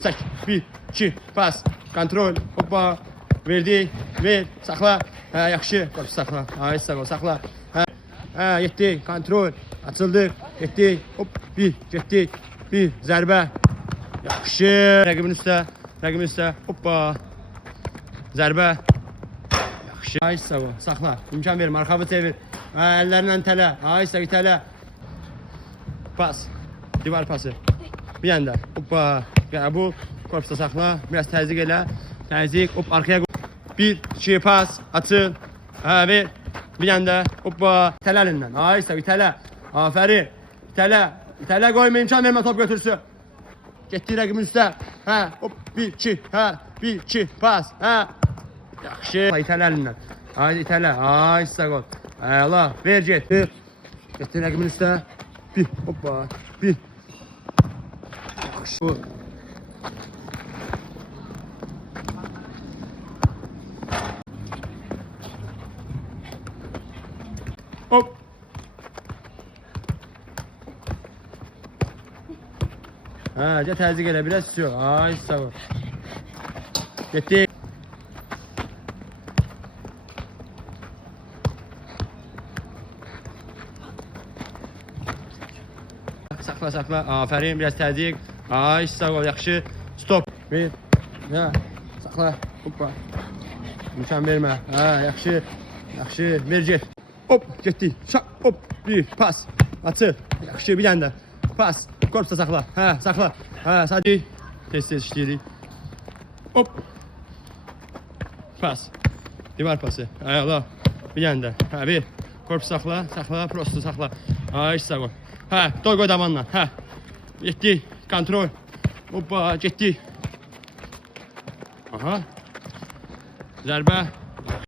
Çək. 1, 2, pas. Kontrol. Hoppa. Verdi. Ver. Saxla. Hə, yaxşı. Korpus saxla. Ay, sağ ol. Saxla. Hə, getdi. Kontrol. Açıldı. Getdi. Hop. 1, getdi. 1, zərbə. Yaxşı. Rəqibin üstə. Rəqibin üstə. Hoppa. Zərbə. Yaxşı. Ay, sağ ol. Saxla. İmkan verim. Arxavı çevir. Hə, əllərlə itələ. Ay, sağ itələ. Pas. Divar pası. Bir yanda. Hoppa. Ya bu korpusta saxla. Biraz təzyiq elə. Təzyiq. Hop arkaya qoy. 1, 2 pas. Açın. Hə ver. Bir yanda. Hoppa. İtələ əlindən. Ay sağ itələ. Afərin. İtələ. İtələ qoyma imkan vermə top götürsün. Getdi rəqibin üstə. Hə. Hop 1, 2. Hə. 1, 2 pas. Hə. Yaxşı. İtələ əlindən. Ay itələ. Ay sağ ol. Əla. Ver get. Getdi rəqibin üstə. 1. Hoppa. 1. Yaxşı. Hop. Ha, təzyiq elə biraz istiyor. Ay sağ ol. Getdi. Saxla saxla. Afərin, biraz təzyiq. Ay sağ ol, yaxşı. Stop. Ver. Ya, saxla. Hoppa. İmkan vermə. Ha, yaxşı. Yaxşı. Ver get. Hop, getdi. Şak, hop. Bir pas. Açı. Yaxşı, bir yanda. Pas. Korpusa saxla. Hə, saxla. Hə, sadəcə tez-tez işləyirik. Hop. Pas. Divar pası. Əla. Bir yanda. Hə, bir. Korpus saxla, saxla, prosto saxla. Ay, sağ ol. Hə, doy qoy davanla. Hə. Getdi. Kontrol. Hoppa, getdi. Aha. Zərbə.